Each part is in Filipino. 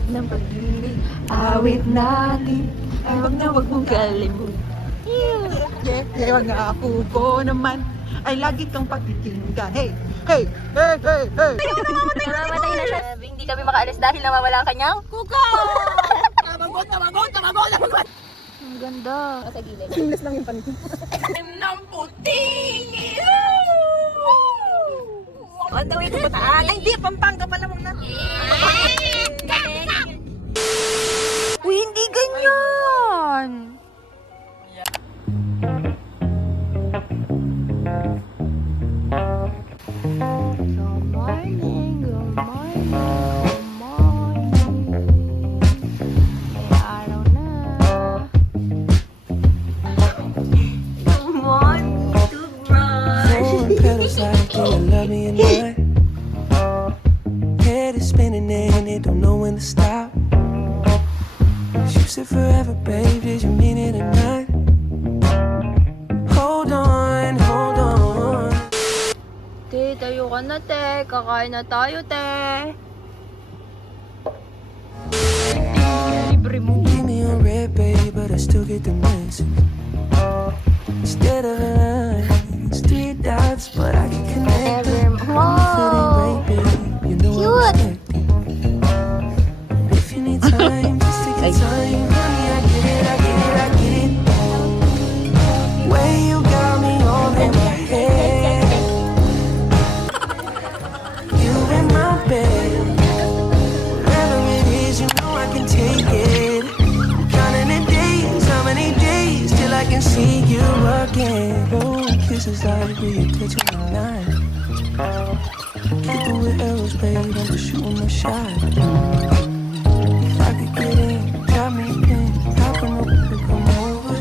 Awit ng pag-ibig, awit natin. Ay, wag na wag mong kalimutan. Yeah, nga ako ko naman ay lagi kang pakikinggan. Hey, hey, hey, hey, hey. Namamatay na siya. Hindi kami makaalis dahil namawala ang kanyang kuka! Tamagot, tamagot, tamagot, tamagot. Ang ganda. Sa gilid. Tingnas lang yung paningin. Ng puting! On the way to Bataan. Ay, hindi. Pampanga pa naman na. Uy, hindi ganyan. Good morning, good morning, good morning. May araw na. Good morning, toothbrush. Throwing petals like do you love me or not? Head is spinning and it don't know when to stop. You said forever, babe, did you mean it or not? Hold on, hold on. Te, tayo ka na, te. Kakain na tayo, te. Libre mo. Give me a red, babe, but I still get the message. Instead of a line, it's three dots, but I can connect them. Wow! Feeling great, babe, you know I'm expecting. If you need time, just take your time. Honey, I get it, I get it, I get it. Way you got me all in my head. You in my bed. Whatever it is, you know I can take it. Counting the days, how many days till I can see you again? Oh, kisses like we touch on the line. Keep it with arrows, babe, I'm just shooting my shot. If I could get in, got me in. How can nobody come over?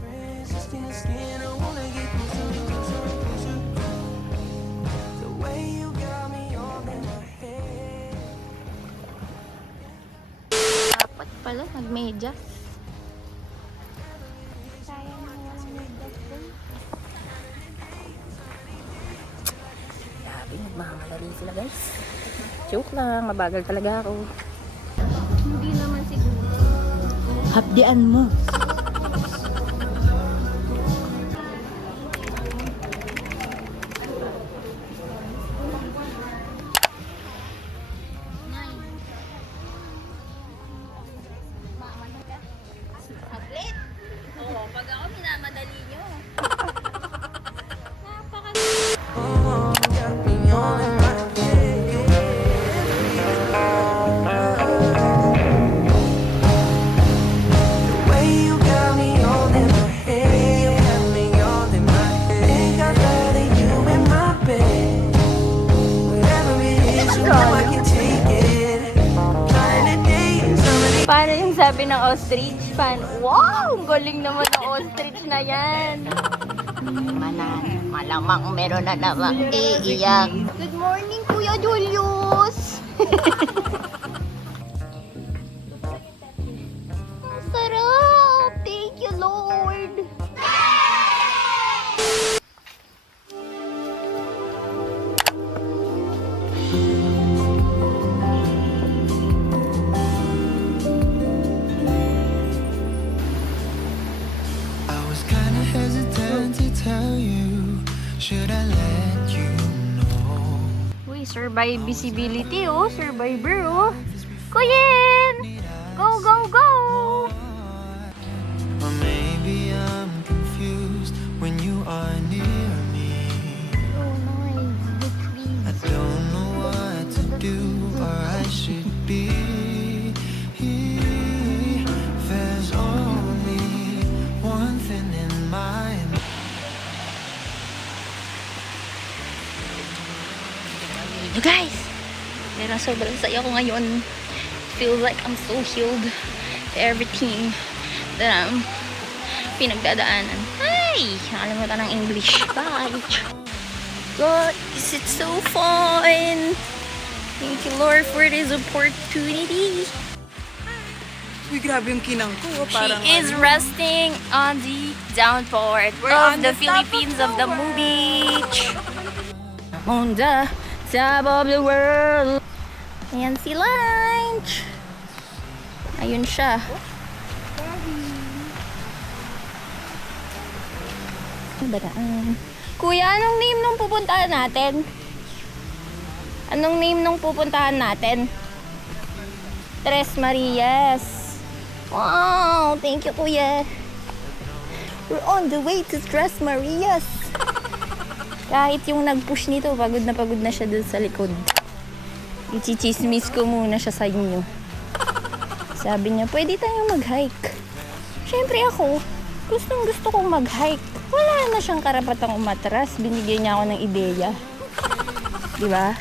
Friends, skin to skin, I wanna get closer. The way you got me all in my head. Dapat pala, nagmedyas. Sayang na walang medyas ko. Grabe, nagmamadali sila, guys. Joke lang, mabagal talaga ako. Hindi naman siguro. Hapdian mo. Saglit! Oo, pag ako minamadali nyo. Oh, got me all in my head. The way you got me all in my head. Got me all in my head. Think I'd rather you in my bed. Whatever it is, you know I can take it. Trying to days, how many Paano yung sabi ng ostrich? Wow! Ang galing naman ng ostrich na yan. Malamang meron na namang iiyak. Good morning, Kuya Julius! Ang sarap! Thank you, Lord! I was kinda hesitant to tell you. Should I let you know? Uy, survivability oh. Survivor oh. Kuyin! Go, go, go! Or maybe I'm confused when you are near me. Oh, nice. The I trees. don't know what to do or I should be. There's only one thing in my mind. You guys, pero sobrang saya ko ngayon. Feels like I'm so healed to everything that I'm pinagdadaanan. Ay! Nakalimutan ng English. Bye! Guys, it's so fun! Thank you, Lord, for this opportunity. Uy, grabe yung kinang ko. She is resting on the downport of the Philippines of the Beach. On the top of the world. Ayan si Lunch. Ayun siya. Badaan. Kuya, anong name nung pupuntahan natin? Anong name nung pupuntahan natin? Tres Marias. Wow, thank you, kuya. We're on the way to Tres Marias. Kahit yung nag-push nito, pagod na siya dun sa likod. Ichichismis ko muna siya sa inyo. Sabi niya, pwede tayong mag-hike. Siyempre ako, gusto kong mag-hike. Wala na siyang karapatang umatras. Binigyan niya ako ng ideya. Diba?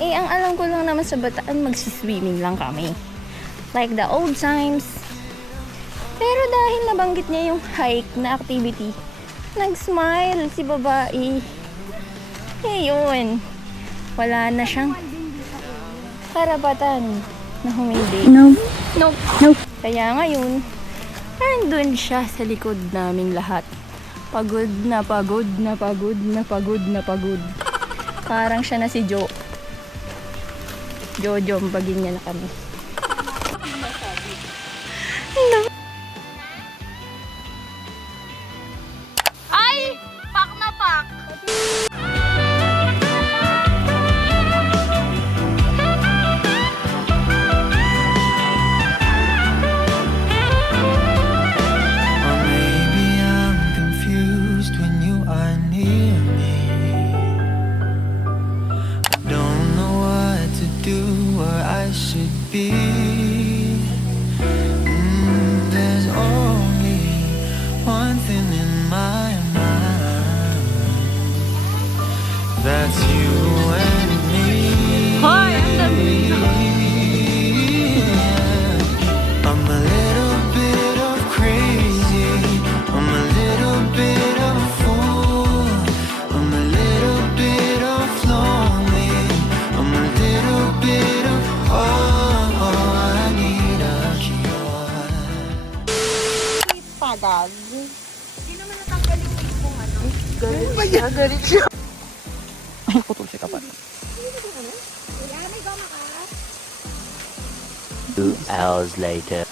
Eh, ang alam ko lang naman sa Bataan, magsiswimming lang kami. Like the old times. Pero dahil nabanggit niya yung hike na activity, nag-smile si babae. Eh, yun. Wala na siyang karapatan na humindi. No. Kaya ngayon, nandun siya sa likod naming lahat. Pagod na pagod. Parang siya na si Jo. Jojo, bagin niya na kami. Ay! Pak na pak! Or maybe I'm confused when you are near me. I don't know what to do or I should be. There's only one thing in my mind. That's you and me. Hoy, ang dami. I'm a little bit of crazy. I'm a little bit of a fool. I'm a little bit of lonely. I'm a little bit of I need a cure. Pagag. Hindi naman natanggal yung weight kong ano. Galit siya. Ay, putol siya kapat. 2 hours later.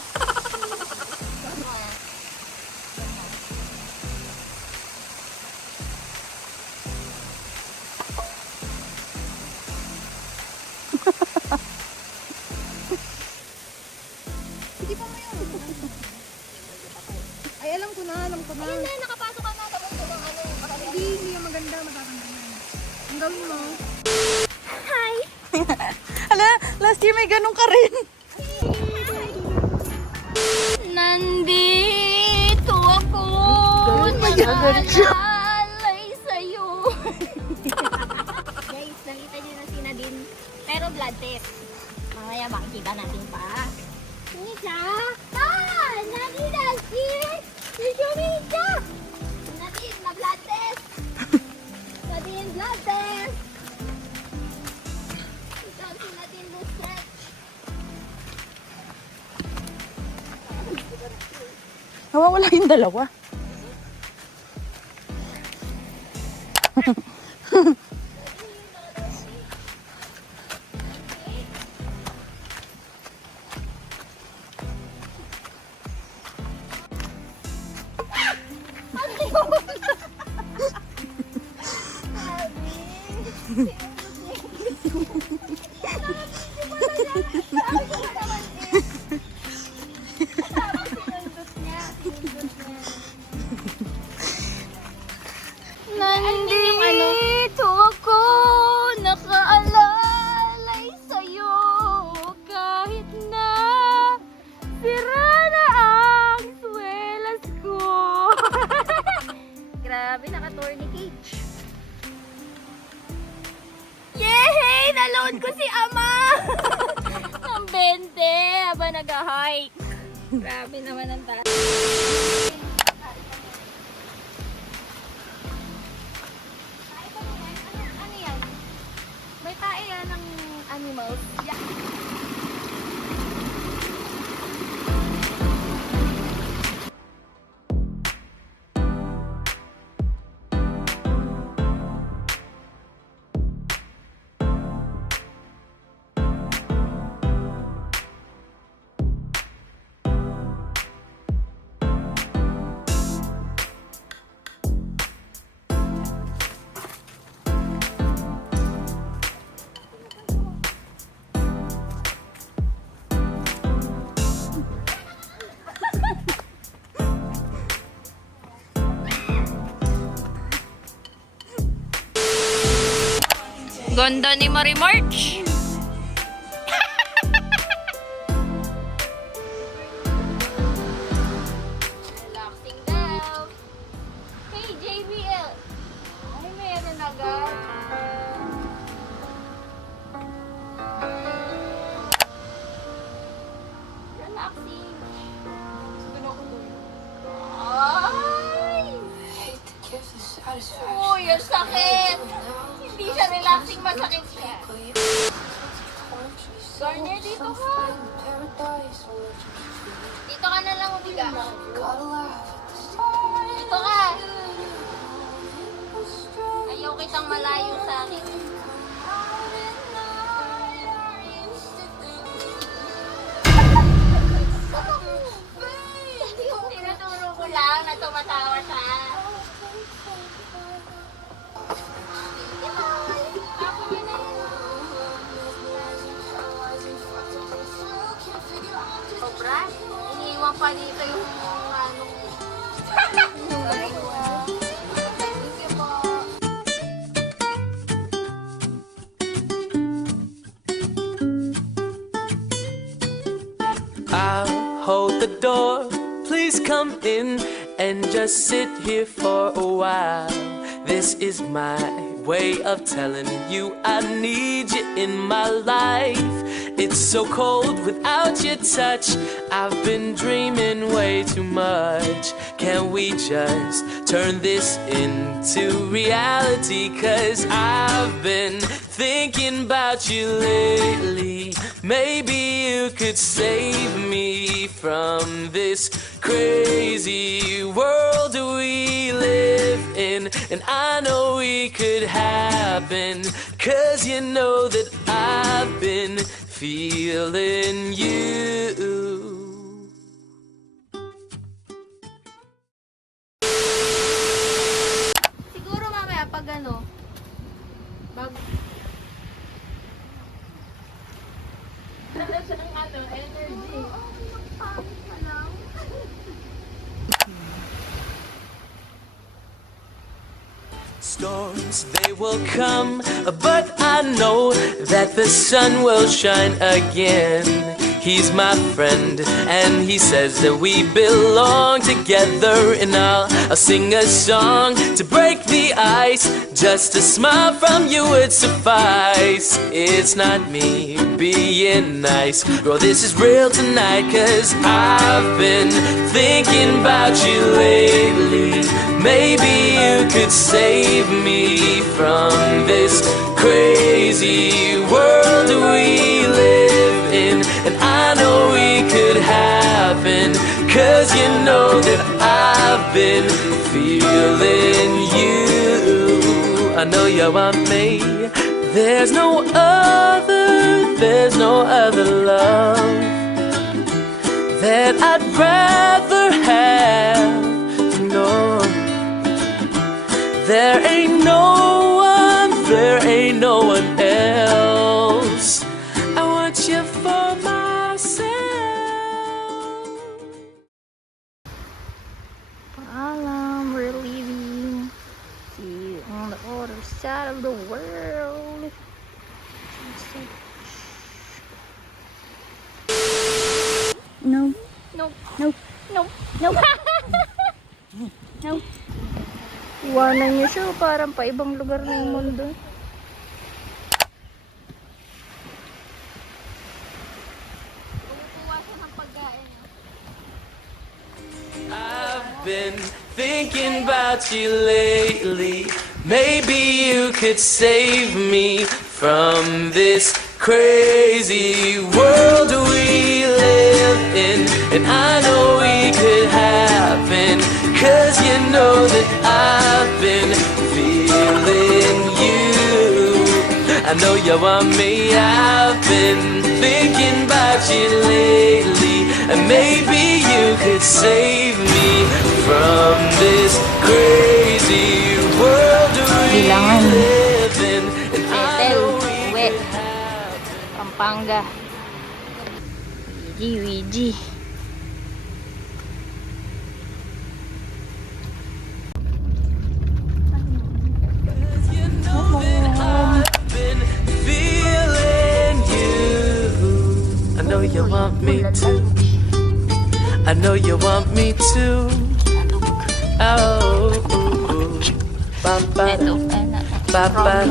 Ay, alam ko na. Hindi, nakapasok ka na. Tapos ko ng ano. Hindi yung maganda, matatanda yan. Ang gawin mo. Hi! Hala, last year may ganun ka rin. Nandito ako. Galit siya. Nakalalay sa'yo. Guys, nakita niyo na si Nadine. Pero blood test. Mamaya makikita natin pa. Nita! Ah! Nadine! Nita! Nadine, na blood test! Nadine, blood test! Ito si Nadine Busquets. Nawawala yung dalawa. Nandito ako, nakaalalay sa'yo, kahit na sira na ang swelas ko. Grabe, naka-tourniquet. Yay! Naload ko si Ama! Ang 20 habang nag-hike. Grabe naman ang taas. Ano yan? May tae yan ng animals. Ganda ni Marie March. Relaxing daw. Hey, JBL. Ay, meron agad. Relaxing. Ay! Uy, ang sakit! Hindi siya relaxing, masakit siya. Garnier, dito ka. Dito ka na lang umiga. Dito ka. Ayaw kitang malayo sa akin. Tinuturo ko lang na tumatawa siya. Sobra? Iniiwan pa dito yung ano. I'll hold the door. Please come in and just sit here for a while. This is my way of telling you I need you in my life. It's so cold without your touch. I've been dreaming way too much. Can we just turn this into reality? 'Cause I've been thinking about you lately. Maybe you could save me from this crazy world we live in. And I know we could happen, 'cause you know that I've been feeling you. Siguro mamaya pag ano, bag... energy. Storms, they will come, but I know that the sun will shine again. He's my friend, and he says that we belong together. And I'll sing a song to break the ice. Just a smile from you would suffice. It's not me being nice, girl, this is real tonight. 'Cause I've been thinking about you lately. Maybe you could save me from this crazy world we live in. And I know we could happen, 'cause you know that I've been feeling you. I know you want me. There's no other love that I'd rather have. No, there ain't no one else. I want you for myself. Alam, we're leaving. See you on the other side of the world. No. No. No. No. No. No. Iwanan niyo siya, parang pa ibang lugar na yung mundo. I've been thinking about you lately. Maybe you could save me from this crazy world we live in. And I know we could happen, 'cause you know that I've been feeling you. I know you want me. I've been thinking about you lately. And maybe you could save me from this crazy world we live in. And I know we could happen. Pampanga. Ouija. You know that I've been you want me to. I know you want me to. Oh, Papa, Papa.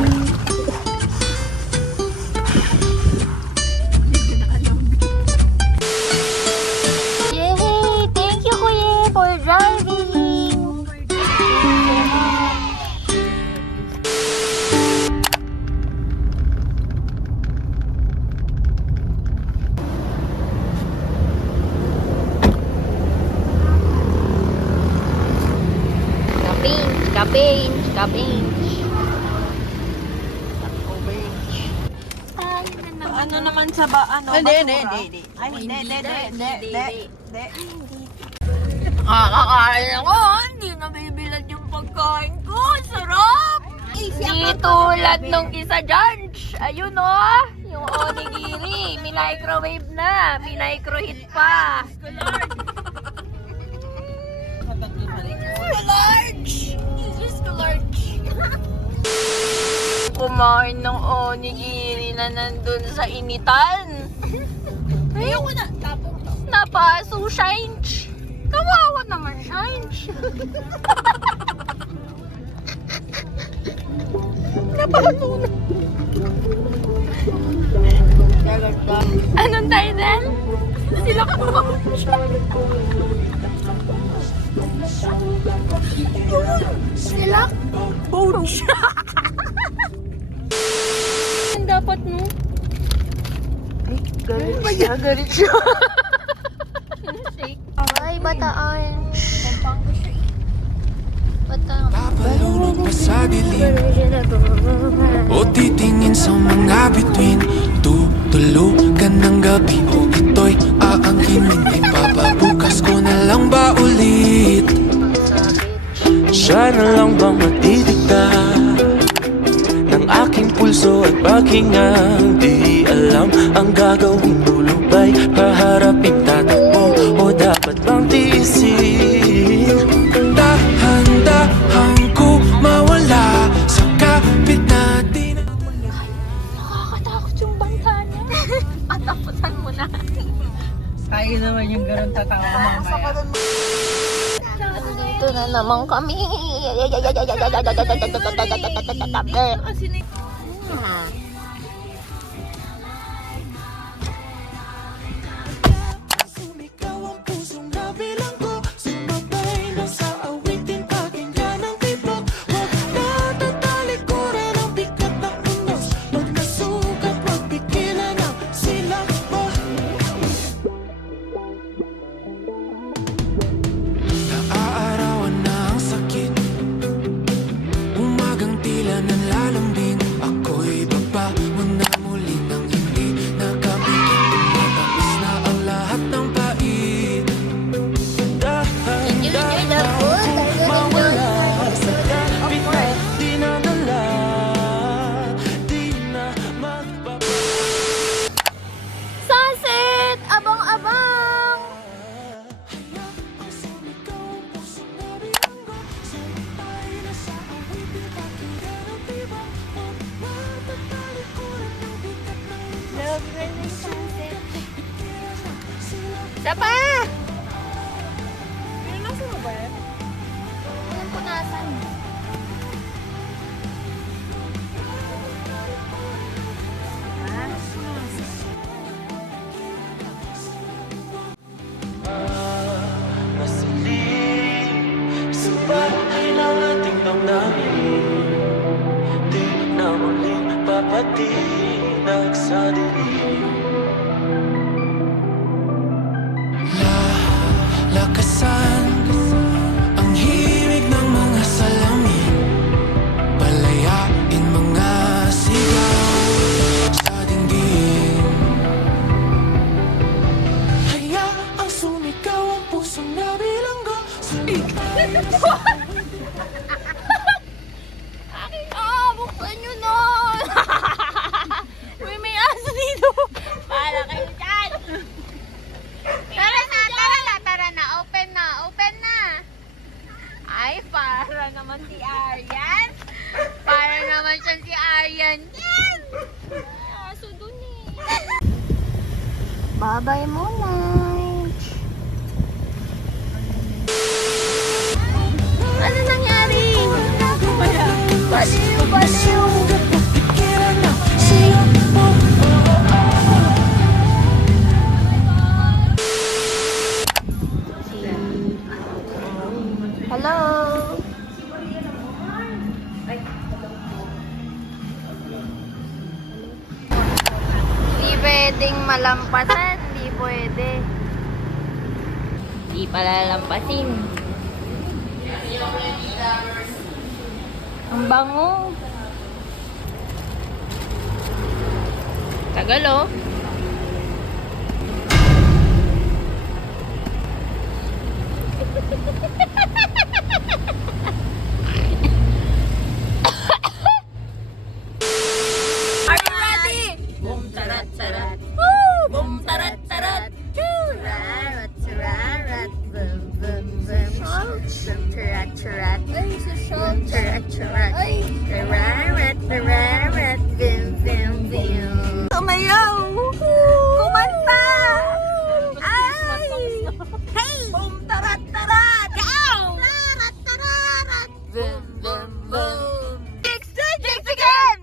Yay! Thank you, Kuya, for driving! Ka-bench. Ano naman sa ba? Ano? Hindi. Ay, hindi. Kakakain ako, hindi nabibilad yung pagkain ko. Sarap! Di tulad nung isa dyan. Ayun o, yung onigiri. Minicrowave na. Minicroheat pa. Large! Diyos ko, large. Kumain ng onigiri na nandun sa initan. Ayoko na. Napaso, Shinch. Kawawa naman, Shinch. Napaso na. Anong title? Sila ko. Sila? Bones. Dapat mo. Galit siya. Ay, bataan. Bataan. Papalunod pa sa dilim o titingin sa mga bituin. Tutulugan ng gabi o ito'y aangkinin. Ipapabukas ko na lang ba ulit? Siya na lang bang matidikta ng aking pulso at paghinga? Di alam ang gagawin, lulubay, paharapin, tatakbo o dapat bang tiisin? Dahan-dahan ko mawala sa kapit natin. Nakakatakot yung bangka niya. Pataputan mo na. Tayo naman yung ganun tatawa mamaya. Dito na naman kami. Sumigaw ang pusong nabilang ko, sumabay na sa awitin, pakinggan ang tibok. Huwag natatalikuran ang bigat ng unos, pag nasugat, magpigilan ang silakbo. Naaarawan na ang sakit, umagang tila nanlalambing. Ako'y baba mo na muli nang hindi nakabigin. Tumatapos na ang lahat ng pait. Dahan-dahan ko mawala sa kapit na dinadala. Di na magpapa. Sunset! Abang-abang! Ang sumigaw ang pusong nabilanggo, sumpay na sa awitin, pakinggan ang tibok. Huwag matatalikuran ang bigat ng unos. Isa pa! Nasa mo ba yan? Alam ko nasan. Masilim sa bahay ng ating damdamin, di na muling papatinag sa dilim. Lakasan ang himig ng mga salamin, palayain mga sigaw sa dingding. Hayaang sumigaw ang pusong nabilanggo. Buksan nyo na! Uy, may aso dito! Bye-bye muna. Ano nangyari? Baliw, baliw. Hello. Hindi pwedeng malampasan. Hindi pwede. Hindi pala lampasin. Ang bango. Tagal oh. Are you ready? Boom tarat tarat. Woo! Boom tarat tarat. Rarat rarat. Boom boom boom. Boom tarat tarat. Ay, boom tarat tarat. Ay, rarat rarat. Boom boom boom. Tumayaw! Kumanta! Ay! Hey! Boom tarat tarat. Ow! Tarat tarat. Boom boom boom. Jigs again!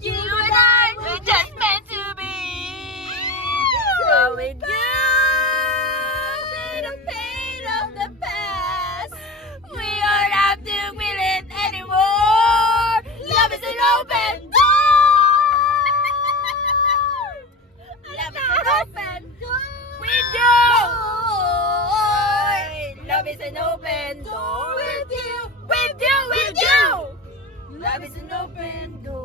You and I, we just meant to be. Going good in the pain of the past. We don't have to feel it anymore. Love is an open door. Love is an open door. With you. Love is an open door. With you. With you. With you. Love is an open door.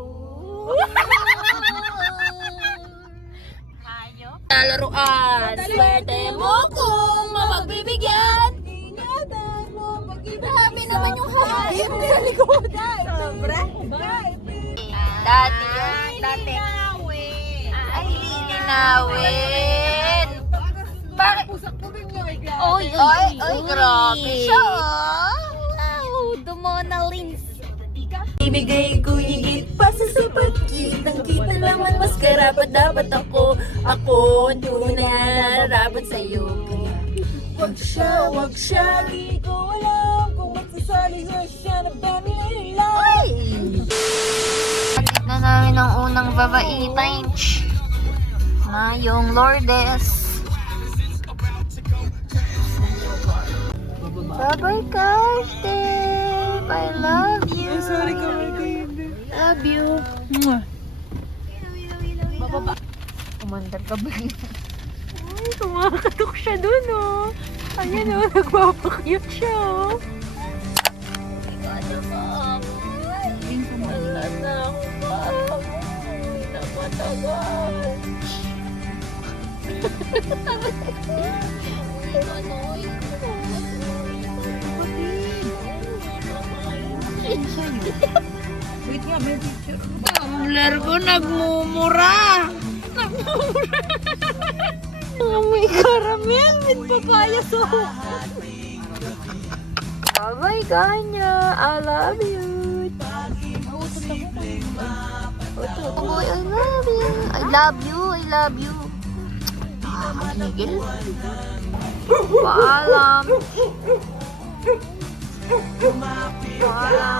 Laruan. Swerte mo kung mapagbibigyan. Ingatan mo pag-ibigyan. Grabe naman yung hayop sa likod. Sobra. Dati yun. Dati. Ay, linawin. Bakit? Oy, oy, oy, grabe siya. Wow, the Mona Lisa. Ibigay ko higit pa sa sapagkitang kita naman mas karapat dapat ako ang tunay na narapat sa'yo. Kaya wag siya, di ko alam kung magsasali siya na ba nila. Alit na namin ang unang babae, na yung Lourdes. Bye-bye, Gosh, Dave. I love you. Sorry ka, Love you. Mwah. Kumandar ka ba? Ay, kumakatok siya dun, oh. Ayan, oh. Nagpapakyut siya, oh. Ano ba ako? Wala na ako ba? Napatagal. Wait nga, may picture. Tumbler ko nagmumura. May caramel with papaya sauce. Bye-bye, Kanya. I love you. Oh, I love you. I love you. I love you. Higil. Paalam. Paalam.